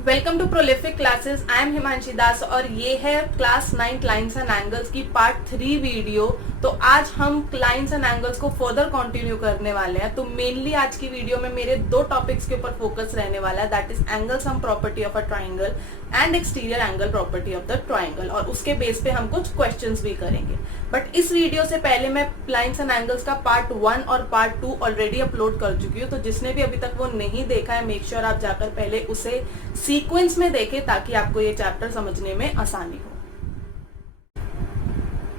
Welcome to prolific classes. I am Himanshi Das और ये है क्लास 9 लाइन्स एंड एंगल्स की पार्ट 3 वीडियो। तो आज हम लाइन्स एंड एंगल्स को फर्दर कंटिन्यू करने वाले हैं। तो मेनली आज की वीडियो में मेरे दो टॉपिक्स के ऊपर फोकस रहने वाला है, that is angle sum property of a triangle and exterior angle property of the triangle, और उसके बेस पे हम कुछ क्वेश्चंस भी करेंगे। बट इस वीडियो से पहले मैं लाइन्स एंड एंगल्स का पार्ट 1 और पार्ट 2 ऑलरेडी अपलोड कर चुकी हूँ। तो जिसने भी अभी तक वो नहीं देखा है, मेक श्योर आप जाकर पहले उसे सीक्वेंस में देखें ताकि आपको ये चैप्टर समझने में आसानी हो।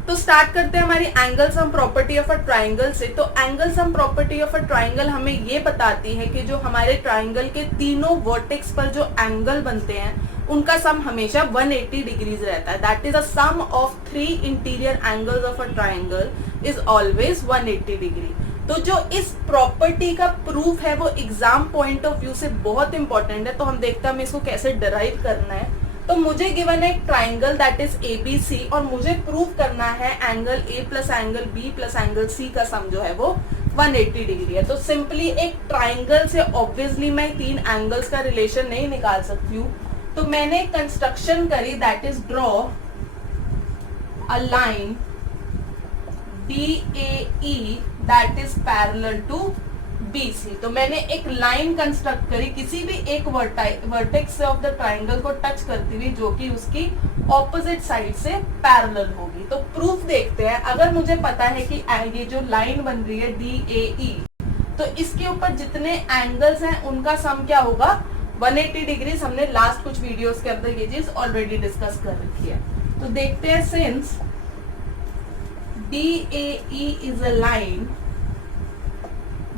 तो स्टार्ट करते हैं हमारी angle sum property of a triangle से। तो angle sum property of a triangle हमें ये बताती है कि जो हमारे ट्राइंगल के तीनों वर्टेक्स पर जो एंगल बनते हैं उनका सम हमेशा 180 डिग्रीज रहता है। That is a sum of 3 interior angles of a triangle is always 180 degree. तो जो इस प्रॉपर्टी का प्रूफ है वो एग्जाम पॉइंट ऑफ व्यू से बहुत इंपॉर्टेंट है। तो हम देखते हैं हमें इसको कैसे डिराइव करना है। तो मुझे गिवन है एक ट्राइंगल दैट इज ABC और मुझे प्रूव करना है angle A plus angle B plus angle C का सम जो है वो 180 डिग्री है। तो सिंपली एक ट्राइंगल से ऑब्वियसली मैं 3 एंगल्स का रिलेशन नहीं निकाल सकती हूँ। तो मैंने कंस्ट्रक्शन करी, that is draw a line DAE that is parallel to BC। तो मैंने एक लाइन कंस्ट्रक्ट करी किसी भी एक वर्टेक्स से ऑफ द ट्राइंगल को टच करती हुई जो कि उसकी ऑपोजिट साइड से पैरेलल होगी। तो प्रूफ देखते हैं। अगर मुझे पता है कि ये जो लाइन बन रही है DAE, तो इसके ऊपर जितने एंगल्स हैं उनका सम क्या होगा 180 डिग्री। हमने लास्ट कुछ वीडियोस के अंदर ये चीज ऑलरेडी डिस्कस कर रखी है। तो देखते हैं, since DAE is a line,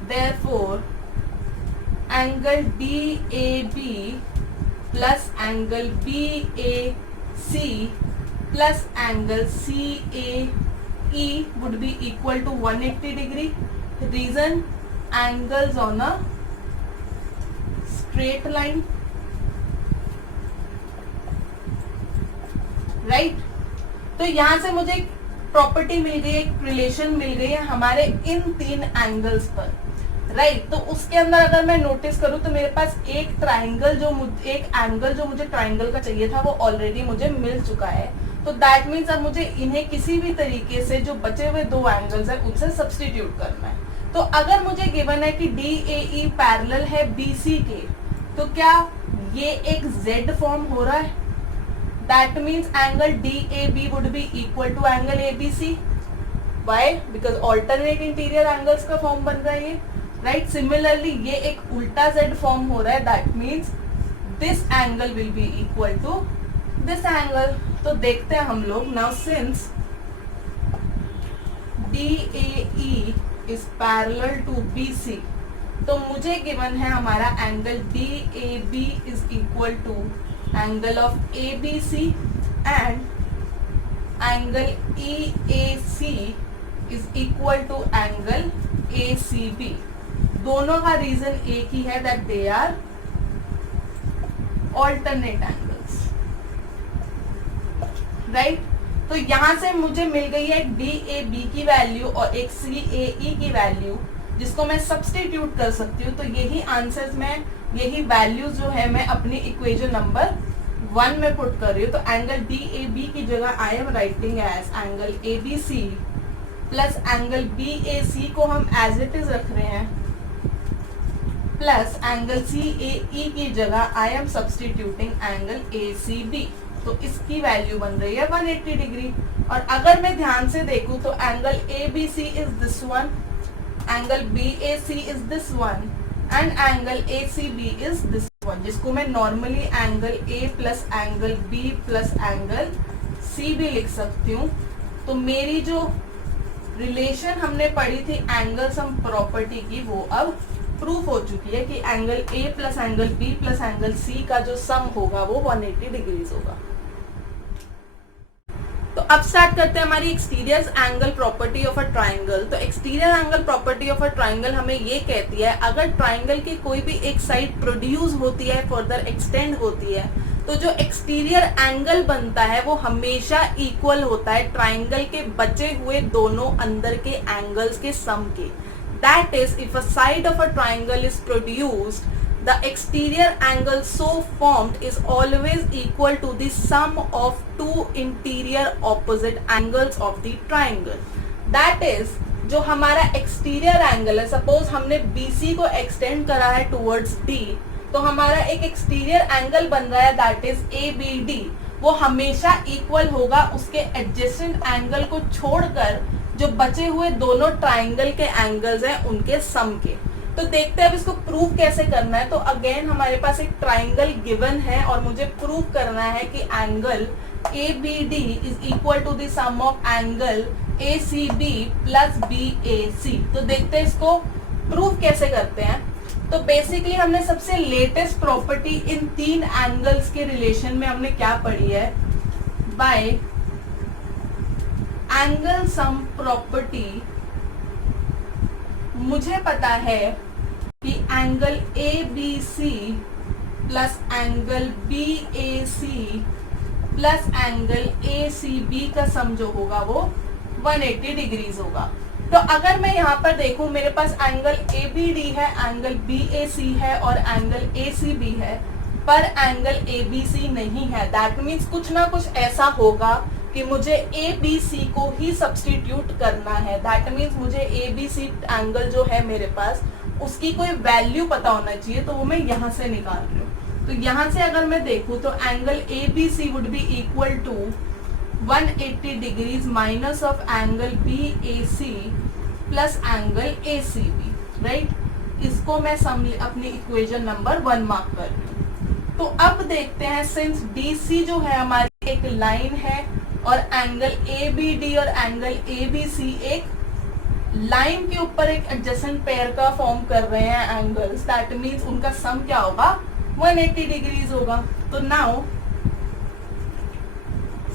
therefore angle DAB plus angle BAC plus angle CAE would be equal to 180 degree. Reason, angles on a straight line, right? तो यहां से मुझे प्रॉपर्टी मिल गई, एक रिलेशन मिल गई है हमारे इन 3 एंगल्स पर, राइट? तो उसके अंदर अगर मैं नोटिस करूं तो मेरे पास एक एंगल जो मुझे ट्राइंगल का चाहिए था वो ऑलरेडी मुझे मिल चुका है। तो दैट मीन्स अब मुझे इन्हें किसी भी तरीके से जो बचे हुए 2 एंगल्स है उनसे सब्सटीट्यूट करना है। तो अगर मुझे गिवन है कि DAE पैरेलल है BC के, तो क्या ये एक Z फॉर्म हो रहा है? That means angle DAB would be equal to angle ABC. Why? Because alternate interior angles का फॉर्म बन रहा है ये, right? Similarly ये एक उल्टा Z फॉर्म हो रहा है, that means this angle will be equal to this angle. तो देखते हैं हम लोग now, since DAE is parallel to BC, तो मुझे गिवन है हमारा angle DAB is equal to angle of ABC and angle EAC is equal to angle ACB. दोनों का रीजन एक ही है, that they are alternate angles, right? तो यहां से मुझे मिल गई है एक DAB की वैल्यू और एक CAE की वैल्यू जिसको मैं सब्सटीट्यूट कर सकती हूँ। तो यही आंसर्स में यही वैल्यू जो है मैं अपनी इक्वेशन नंबर 1 में पुट कर रही हूँ। तो एंगल DAB की जगह I am writing as angle ABC plus angle BAC को हम एज इट इज रख रहे हैं, प्लस एंगल CAE की जगह I M substituting angle ACB। तो इसकी वैल्यू बन रही है 180 डिग्री। और अगर मैं ध्यान से देखूं तो angle ABC is this one, angle BAC is this one and angle ACB is this one, जिसको मैं normally angle A plus angle B plus angle C भी लिख सकती हूँ। तो मेरी जो रिलेशन हमने पढ़ी थी एंगल सम प्रॉपर्टी की वो अब प्रूफ हो चुकी है कि angle A plus angle B plus angle C का जो सम होगा वो 180 डिग्रीज होगा। तो अब स्टार्ट करते हैं हमारी exterior angle property of a triangle. तो exterior angle property of a triangle हमें ये कहती है अगर ट्राइंगल की कोई भी एक साइड प्रोड्यूस होती है, फर्दर एक्सटेंड होती है, तो जो एक्सटीरियर एंगल बनता है वो हमेशा इक्वल होता है ट्राइंगल के बचे हुए दोनों अंदर के एंगल्स के सम के। That is, if a side of a triangle is produced, the exterior angle so formed is always equal to the sum of two interior opposite angles of the triangle. That is, जो हमारा exterior angle है, suppose हमने BC को extend करा है towards D, तो हमारा एक एक्सटीरियर एंगल बन रहा है दैट इज ABD. वो हमेशा इक्वल होगा उसके एडजेसेंट एंगल को छोड़कर जो बचे हुए दोनों ट्राइंगल के एंगल्स हैं उनके सम के. तो देखते हैं अब इसको प्रूव कैसे करना है. तो अगेन हमारे पास एक ट्राइंगल गिवन है और मुझे प्रूव करना है कि angle ABD is equal to the sum of angle ACB plus BAC. तो देखते हैं इसको प्रूव कैसे करते हैं. तो बेसिकली हमने सबसे लेटेस्ट प्रॉपर्टी इन तीन एंगल्स के रिलेशन में हमने क्या पढ़ी है, बाय एंगल सम प्रॉपर्टी. मुझे पता है कि angle ABC plus angle BAC plus angle ACB का सम जो होगा वो 180 डिग्रीज होगा. तो अगर मैं यहाँ पर देखूं, मेरे पास एंगल ABD है, एंगल BAC है और एंगल ACB है, पर एंगल ABC नहीं है. दैट मीन्स कुछ ना कुछ ऐसा होगा कि मुझे ABC को ही सब्स्टिट्यूट करना है. दैट मीन्स मुझे ABC एंगल जो है मेरे पास उसकी कोई वैल्यू पता होना चाहिए, तो वो मैं यहाँ से निकाल रही हूँ. तो यहाँ से अगर मैं देखूँ तो angle ABC would be equal to 180 degrees minus of angle BAC plus angle ACB. Right, इसको मैं अपनी इक्वेशन नंबर 1 मार्क कर रही हूँ. तो अब देखते हैं, सिंस DC जो है हमारी एक लाइन है और एंगल ABD और एंगल ABC एक लाइन के ऊपर एक एडजेसेंट पेयर का फॉर्म कर रहे हैं एंगल्स, दैट मीन्स उनका सम क्या होगा, 180 डिग्रीज होगा. तो now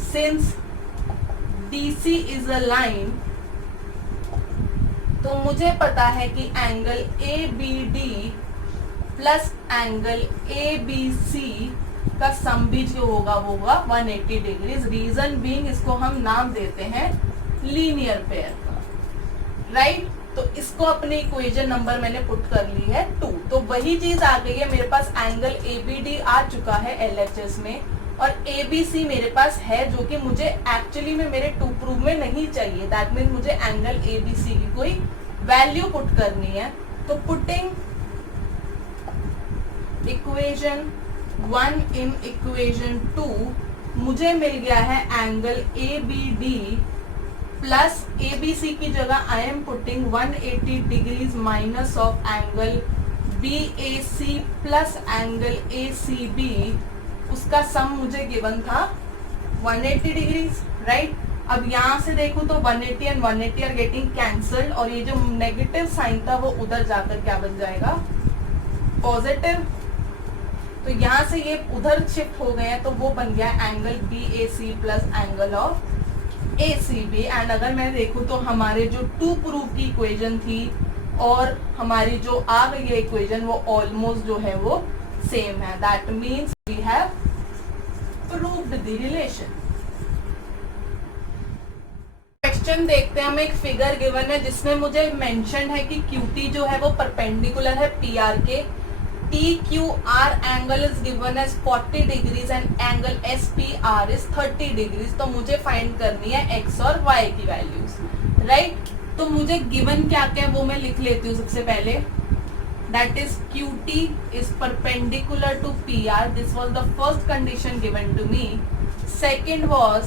since DC is a line, तो मुझे पता है कि angle ABD plus angle ABC का सम भी जो होगा वो होगा 180 डिग्रीज. रीजन बीइंग इसको हम नाम देते हैं लीनियर पेयर का. राइट, तो इसको अपनी इक्वेशन नंबर मैंने पुट कर ली है 2. तो वही चीज आ गई है, मेरे पास एंगल ABD आ चुका है LHS में और ABC मेरे पास है, जो कि मुझे एक्चुअली में मेरे 2 प्रूफ में नहीं चाहिए. दैट मीन्स मुझे एंगल ABC की कोई वैल्यू पुट करनी है. तो पुटिंग इक्वेशन 1 इन इक्वेशन 2 मुझे मिल गया है एंगल ABD प्लस ABC की जगह I am putting 180 degrees minus of angle BAC plus angle ACB. उसका सम मुझे गिवन था 180 डिग्रीज. राइट, अब यहाँ से देखूं तो 180 एंड 180 आर गेटिंग कैंसल्ड और ये जो नेगेटिव साइन था वो उधर जाकर क्या बन जाएगा, पॉजिटिव. तो यहाँ से ये उधर शिफ्ट हो गए हैं, तो वो बन गया angle BAC plus angle of ACB. And अगर मैं देखूं तो हमारे जो 2 प्रूफ की इक्वेशन थी और हमारी जो आ गई है इक्वेशन वो ऑलमोस्ट जो है वो सेम है. That means we have proved the relation. Question देखते हैं. हमें एक फिगर गिवन है जिसमें मुझे मेंशन है कि QT जो है वो परपेंडिकुलर है PR के. TQR angle is given as 40 degrees and angle SPR is 30 degrees. तो मुझे फाइंड करनी है X और Y की वैल्यूज. राइट, तो मुझे गिवन क्या क्या है वो मैं लिख लेती हूँ सबसे पहले. That is QT is perpendicular to PR. This was the first condition given to me. Second was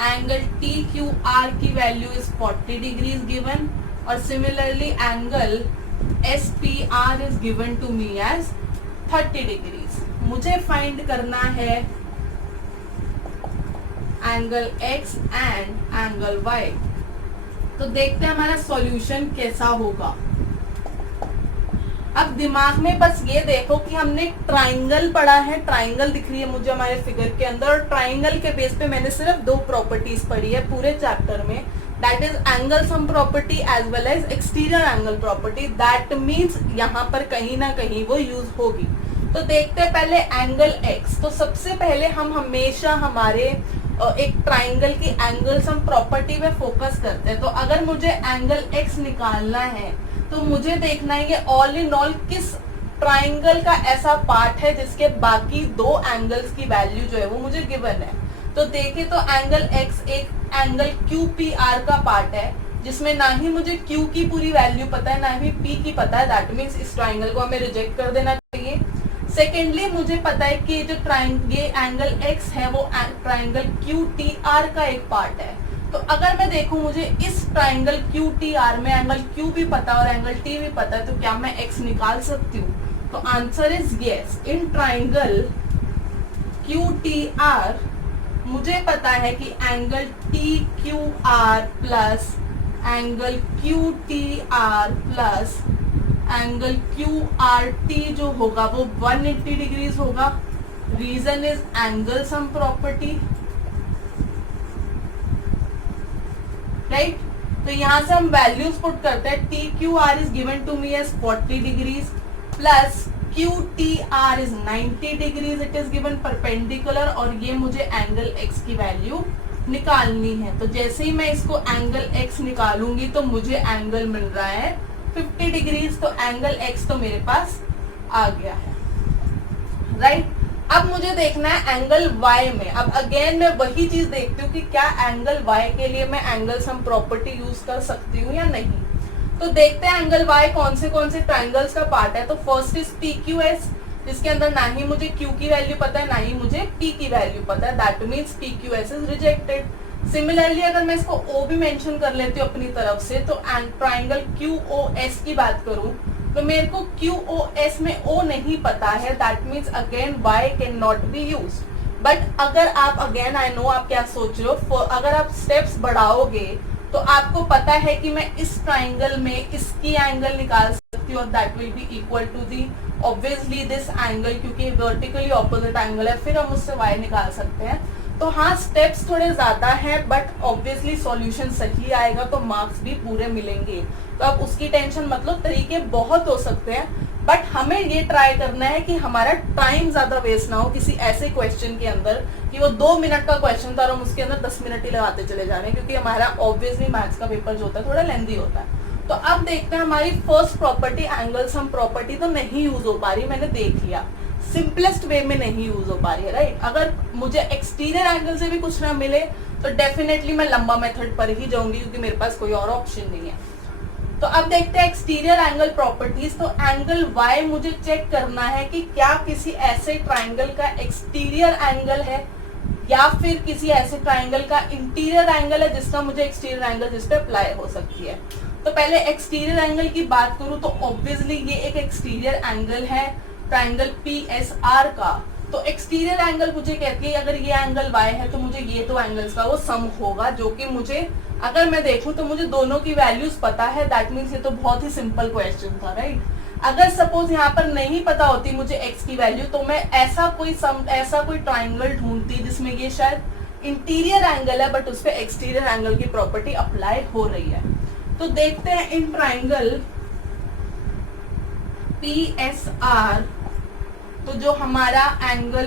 angle TQR की वैल्यू इज 40 डिग्रीज गिवन और similarly angle SPR is given to me as 30 degrees. मुझे find करना है angle X and angle Y. तो देखते हैं हमारा solution कैसा होगा. अब दिमाग में बस ये देखो कि हमने ट्राइंगल पढ़ा है, ट्राइंगल दिख रही है मुझे हमारे फिगर के अंदर और ट्राइंगल के बेस पे मैंने सिर्फ 2 प्रॉपर्टीज पढ़ी है पूरे चैप्टर में. That is angle sum property as well as exterior angle property. That means यहाँ पर कहीं ना कहीं वो यूज होगी. तो देखते हैं पहले एंगल X. तो सबसे पहले हम हमेशा हमारे एक ट्राइंगल की एंगल सम प्रॉपर्टी में फोकस करते हैं. तो अगर मुझे एंगल X निकालना है तो मुझे देखना है ये ऑल इन ऑल किस ट्राइंगल का ऐसा पार्ट है जिसके बाकी दो एंगल्स की वैल्यू जो है वो मुझे गिवन है। तो देखें तो एंगल x एक एंगल QPR का पार्ट है जिसमें ना ही मुझे Q की पूरी वैल्यू पता है ना ही P की पता है, दैट मीन्स इस ट्राइंगल को हमें रिजेक्ट कर देना चाहिए। सेकेंडली मुझे पता है कि जो ये एंगल x है वो ट्राइंगल QTR का एक पार्ट है। तो अगर मैं देखूं मुझे इस ट्राइंगल QTR में एंगल Q भी पता है और एंगल T भी पता है, तो क्या मैं x निकाल सकती हूँ? तो answer is yes. In triangle QTR मुझे पता है कि angle TQR plus angle QTR plus angle QRT जो होगा वो 180 डिग्रीज होगा। Reason is angle sum property, right. तो यहां से हम वैल्यूज पुट करते हैं। TQR is given to me as 40 degrees plus QTR is 90 degrees, it is given perpendicular, और ये मुझे एंगल x की वैल्यू निकालनी है। तो जैसे ही मैं इसको एंगल x निकालूंगी तो मुझे एंगल मिल रहा है 50 डिग्रीज। तो एंगल x तो मेरे पास आ गया है, राइट। अब मुझे देखना है एंगल y में। अब अगेन मैं वही चीज देखती हूँ कि क्या एंगल y के लिए मैं एंगल सम प्रॉपर्टी यूज कर सकती हूँ या नहीं। तो देखते हैं एंगल y कौन से ट्राइंगल्स का पार्ट है। तो फर्स्ट इज PQS, जिसके अंदर ना ही मुझे Q की वैल्यू पता है ना ही मुझे P की वैल्यू पता है, that means PQS is rejected. Similarly अगर मैं इसको O भी मेंशन कर लेती हूँ अपनी तरफ से, तो ट्राइंगल QOS की बात करूं तो मेरे को QOS में O नहीं पता है, that means again Y can not be use. But अगर आप अगेन आई नो आप क्या सोच रहे हो, अगर आप स्टेप्स बढ़ाओगे तो आपको पता है कि मैं इस ट्राइंगल में इसकी एंगल निकाल सकती हूँ और that will be equal to the obviously this angle, क्योंकि वर्टिकली ऑपोजिट एंगल है, फिर हम उससे y निकाल सकते हैं। तो हाँ, स्टेप्स थोड़े ज्यादा हैं बट ऑब्वियसली सॉल्यूशन सही आएगा तो मार्क्स भी पूरे मिलेंगे। तो अब उसकी टेंशन मतलब, तरीके बहुत हो सकते हैं बट हमें ये ट्राई करना है कि हमारा टाइम ज्यादा वेस्ट ना हो किसी ऐसे क्वेश्चन के अंदर कि वो 2 मिनट का क्वेश्चन था और हम उसके अंदर 10 मिनट ही लगाते चले जा रहे हैं, क्योंकि हमारा ऑब्वियसली मैथ्स का पेपर जो होता है थोड़ा लेंथी होता है। तो अब देखते हैं हमारी first property angle sum property तो नहीं यूज हो पा रही, मैंने देख लिया सिंपलेस्ट वे में नहीं यूज हो पा रही है, राइट। अगर मुझे एक्सटीरियर एंगल से भी कुछ ना मिले तो डेफिनेटली मैं लंबा मेथड पर ही जाऊंगी, क्योंकि मेरे पास कोई और ऑप्शन नहीं है। तो अब देखते हैं एक्सटीरियर एंगल प्रॉपर्टीज। तो एंगल y मुझे चेक करना है कि क्या किसी ऐसे ट्राइंगल का एक्सटीरियर एंगल है या फिर किसी ऐसे ट्राइंगल का इंटीरियर एंगल है जिसका मुझे एक्सटीरियर एंगल जिस पे अप्लाई हो सकती है। तो पहले एक्सटीरियर एंगल की बात करूं तो ऑब्वियसली ये एक एक्सटीरियर एंगल है ट्राइंगल PSR का। तो एक्सटीरियर एंगल मुझे कहती है अगर ये एंगल y है तो मुझे ये दो एंगल्स का वो सम होगा, जो कि मुझे अगर मैं देखूं तो मुझे दोनों की वैल्यूज पता है, दैट मीन्स ये तो बहुत ही सिंपल क्वेश्चन था, राइट। अगर सपोज यहाँ पर नहीं पता होती मुझे x की वैल्यू तो मैं ऐसा कोई ट्राइंगल ढूंढती जिसमें ये शायद इंटीरियर एंगल है बट उस पर एक्सटीरियर एंगल की प्रॉपर्टी अप्लाई हो रही है। तो देखते हैं इन ट्राइंगल PSR, तो जो हमारा एंगल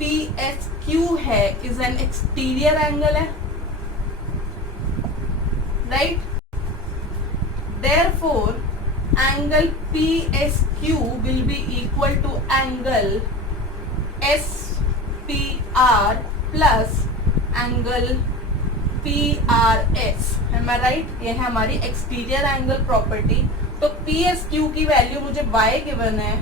PSQ है इज एन एक्सटीरियर एंगल है, right. Therefore angle PSQ will be equal to angle SPR plus angle PRS, am I right. ये है हमारी एक्सटीरियर एंगल प्रॉपर्टी। तो PSQ की वैल्यू मुझे y गिवन है,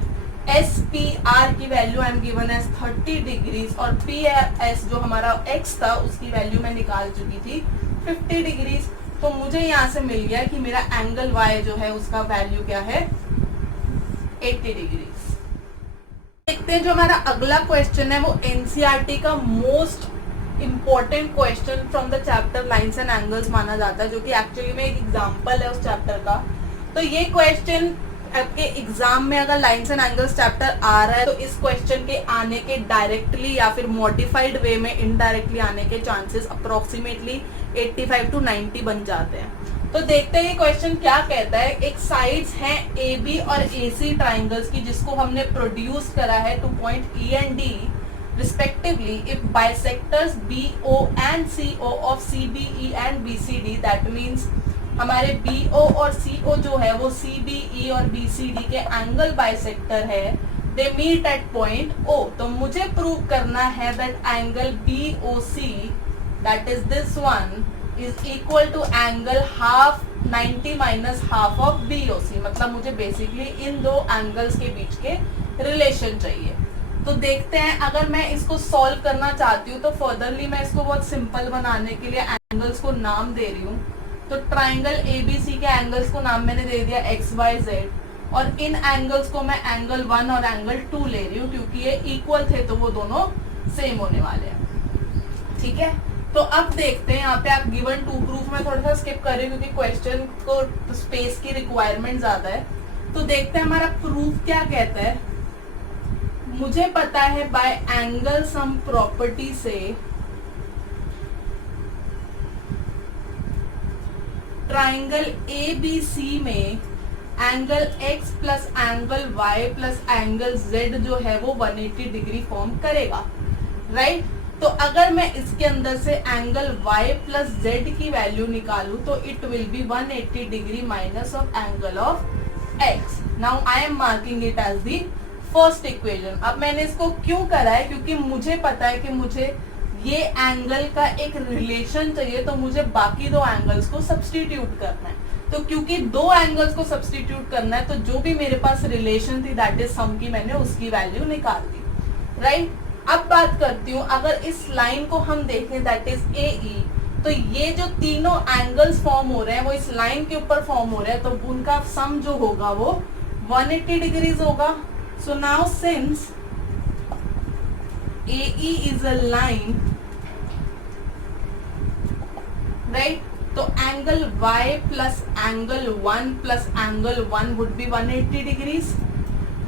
SPR की value I am given as 30 degrees और PRS जो हमारा x था उसकी वैल्यू मैं निकाल चुकी थी 50 डिग्रीज। तो मुझे यहाँ से मिल गया कि मेरा एंगल y जो है उसका वैल्यू क्या है 80 डिग्रीज। देखते हैं जो हमारा अगला क्वेश्चन है वो एनसीईआरटी का most important question from the chapter lines and angles माना जाता है, जो कि एक्चुअली में एक एग्जांपल है उस चैप्टर का। तो ये क्वेश्चन आपके एग्जाम में अगर लाइंस एंड एंगल्स चैप्टर आ रहा है तो इस क्वेश्चन के आने के डायरेक्टली या फिर मॉडिफाइड वे में इनडायरेक्टली आने के चांसेस अप्रोक्सीमेटली 85 to 90 बन जाते हैं। तो देखते हैं ये क्वेश्चन क्या कहता है। एक साइड्स हैं AB और AC ट्राइंगल्स की जिसको हमने प्रोड्यूस करा है two point E and D respectively if bisectors BO and CO of CBE and BCD, that means हमारे BO और CO जो है वो CBE और BCD के एंगल बाइसेक्टर है, they meet at point O। तो मुझे प्रूव करना है that angle BOC that is this one is equal to angle half 90 minus half of BOC। मतलब मुझे बेसिकली इन दो एंगल्स के बीच के रिलेशन चाहिए। तो देखते हैं, अगर मैं इसको सॉल्व करना चाहती हूँ तो फर्दरली मैं इसको बहुत सिंपल बनाने के लिए एंगल्स को नाम दे रही हूँ। तो ट्राइंगल ABC के एंगल्स को नाम मैंने दे दिया XYZ, और इन एंगल्स को मैं एंगल 1 और एंगल 2 ले रही हूँ क्योंकि ये इक्वल थे तो वो दोनों सेम होने वाले हैं। ठीक है, तो अब देखते हैं यहाँ पे आप गिवन टू प्रूफ में थोड़ा सा स्किप कर रही हूँ क्योंकि क्वेश्चन को स्पेस की रिक्वायरमेंट ज्यादा है। तो देखते हैं हमारा प्रूफ क्या कहता है। मुझे पता है बाय एंगल सम प्रॉपर्टी से ट्राइंगल ABC में angle X plus angle Y plus angle Z जो है वो 180 डिग्री फॉर्म करेगा, राइट। तो अगर मैं इसके अंदर से एंगल Y प्लस Z की वैल्यू निकालूं तो it will be 180 degree minus of angle of X। Now I am marking it as the first equation. अब मैंने इसको क्यों करा है, क्योंकि मुझे पता है कि मुझे ये एंगल का एक रिलेशन चाहिए, तो मुझे बाकी दो एंगल्स को सब्स्टिट्यूट करना है। तो क्योंकि दो एंगल्स को सब्स्टिट्यूट करना है तो जो भी मेरे पास रिलेशन थी दैट इज सम की, मैंने उसकी वैल्यू निकाल दी, राइट। अब बात करती हूँ, अगर इस लाइन को हम देखें दैट इज AE, तो ये जो तीनों एंगल्स फॉर्म हो रहे हैं वो इस लाइन के ऊपर फॉर्म हो रहे हैं, तो उनका सम जो होगा वो 180 डिग्रीज होगा। So now since AE is a line, right? तो angle Y plus angle 1 plus angle 1 would be 180 degrees,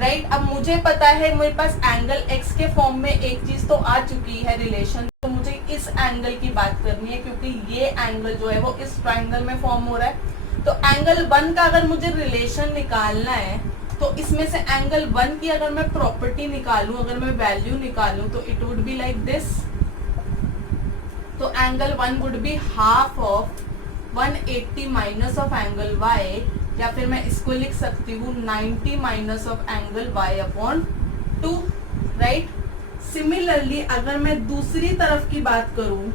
right. अब मुझे पता है मेरे पास एंगल X के फॉर्म में एक चीज तो आ चुकी है रिलेशन, तो मुझे इस एंगल की बात करनी है क्योंकि ये एंगल जो है वो इस ट्राइंगल में फॉर्म हो रहा है। तो एंगल 1 का अगर मुझे रिलेशन निकालना है तो इसमें से एंगल 1 की अगर मैं प्रॉपर्टी निकालूं, अगर मैं वैल्यू निकालूं तो it would be like this. तो angle 1 would be half of 180 minus of angle Y, या फिर मैं इसको लिख सकती हूँ 90 minus of angle Y upon 2, right. Similarly अगर मैं दूसरी तरफ की बात करूं,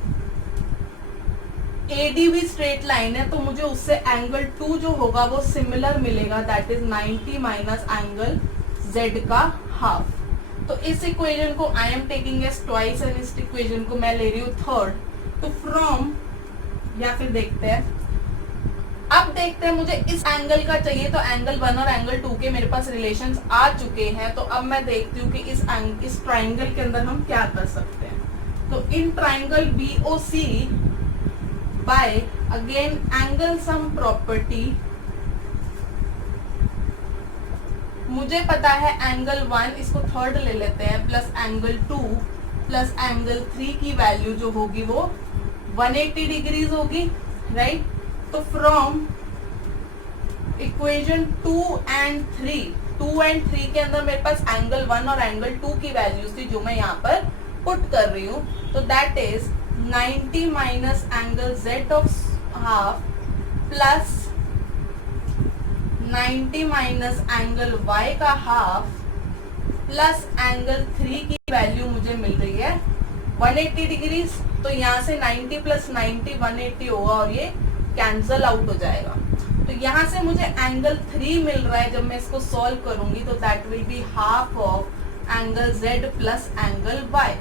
AD भी स्ट्रेट लाइन है तो मुझे उससे एंगल 2 जो होगा वो सिमिलर मिलेगा, that is 90 minus angle Z का हाफ। तो इस इक्वेशन को I am taking as twice and इस इक्वेशन को मैं ले रही हूँ थर्ड। तो फ्रॉम, या फिर देखते हैं, अब देखते हैं मुझे इस एंगल का चाहिए, तो एंगल 1 और एंगल 2 के मेरे पास रिलेशंस आ चुके हैं। तो अब मैं देखती हूँ कि इस ट्राइंगल के अंदर हम क्या कर सकते हैं। तो in triangle BOC by again angle sum property, मुझे पता है एंगल 1, इसको थर्ड ले लेते हैं, प्लस एंगल 2 प्लस एंगल 3 की वैल्यू जो होगी वो 180 डिग्रीज होगी, राइट। तो फ्रॉम इक्वेशन 2 and 3 के अंदर मेरे पास एंगल 1 और एंगल 2 की वैल्यूज थी जो मैं यहाँ पर पुट कर रही हूँ। तो that is 90 minus angle Z of half plus 90 minus angle Y का हाफ प्लस एंगल 3 की वैल्यू मुझे मिल रही है 180 डिग्रीज। तो यहाँ से 90 प्लस 90 180 होगा और ये कैंसल आउट हो जाएगा। तो यहाँ से मुझे एंगल 3 मिल रहा है, जब मैं इसको सॉल्व करूंगी तो that will B half of angle Z plus angle Y।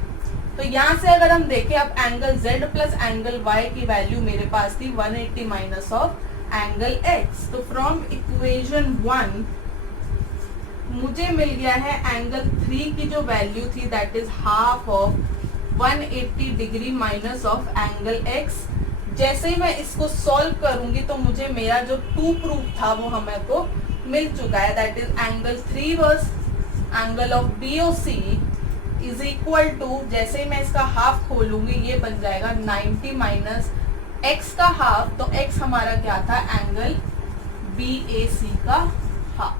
तो यहाँ से अगर हम देखें, अब angle Z plus angle Y की वैल्यू मेरे पास थी 180 माइनस ऑफ एंगल X। तो फ्रॉम इक्वेशन 1 मुझे मिल गया है एंगल 3 की जो वैल्यू थी that is half of 180 degree minus of angle X। जैसे ही मैं इसको सॉल्व करूंगी तो मुझे मेरा जो 2 प्रूफ था वो हमें को मिल चुका है, that is angle 3 verse angle of BOC is equal to, जैसे ही मैं इसका हाफ खोलूंगी ये बन जाएगा 90 माइनस X का हाफ। तो X हमारा क्या था, एंगल BAC का हाफ।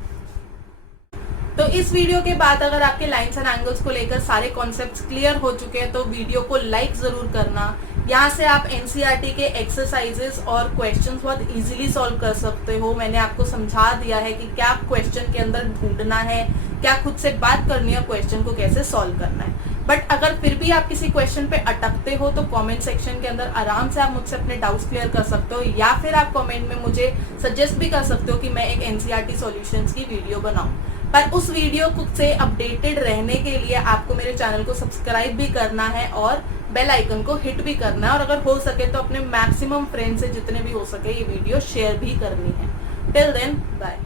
तो इस वीडियो के बाद अगर आपके लाइंस एंड एंगल्स को लेकर सारे कॉन्सेप्ट्स क्लियर हो चुके हैं तो वीडियो को लाइक जरूर करना। यहाँ से आप एनसीईआरटी के एक्सरसाइजेस और क्वेश्चंस बहुत इजीली सॉल्व कर सकते हो। मैंने आपको समझा दिया है कि क्या क्वेश्चन के अंदर ढूंढना है, क्या खुद से बात करनी है, क्वेश्चन को कैसे सॉल्व करना है। बट अगर फिर भी आप किसी क्वेश्चन पे अटकते हो तो कमेंट सेक्शन के अंदर आराम से आप मुझसे अपने डाउट्स क्लियर कर सकते हो, या फिर आप कमेंट में मुझे सजेस्ट भी कर सकते हो कि मैं एक एनसीईआरटी सॉल्यूशंस की वीडियो बनाऊं। पर उस वीडियो से अपडेटेड रहने के लिए आपको मेरे चैनल को सब्सक्राइब भी करना है और बेल आइकन को हिट भी करना है, और अगर हो सके तो अपने मैक्सिमम फ्रेंड से जितने भी हो सके ये वीडियो शेयर भी करनी है। Till then bye.